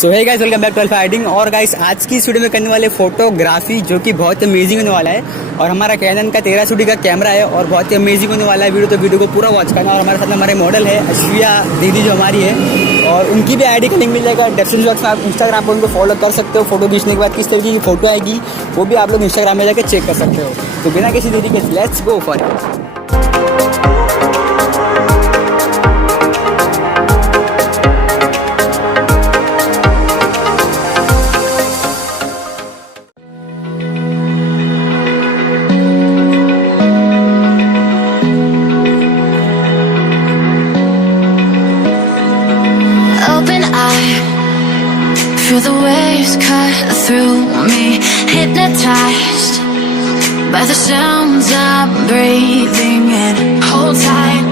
So hey guys, welcome back to Alpha Editing. और guys, आज की इस वीडियो में करने वाले फोटोग्राफी जो कि बहुत अमेजिंग होने वाला है। और हमारा कैनन का 1300D का कैमरा है और बहुत ही अमेजिंग होने वाला है वीडियो, तो वीडियो को पूरा वॉच करना। और हमारे साथ हमारे मॉडल है अश्विया दीदी जो हमारी है, और उनकी भी आईडी का लिंक मिल जाएगा डिस्क्रिप्शन बॉक्स में। आप इंस्टाग्राम पर उनको फॉलो कर सकते हो। फोटो खींचने के बाद किस तरीके की फोटो आएगी वो भी आप लोग इंस्टाग्राम में जाकर चेक कर सकते हो। तो बिना किसी देरी के let's go for it. Feel the waves cut through me, hypnotized by the sounds I'm breathing in. Hold tight,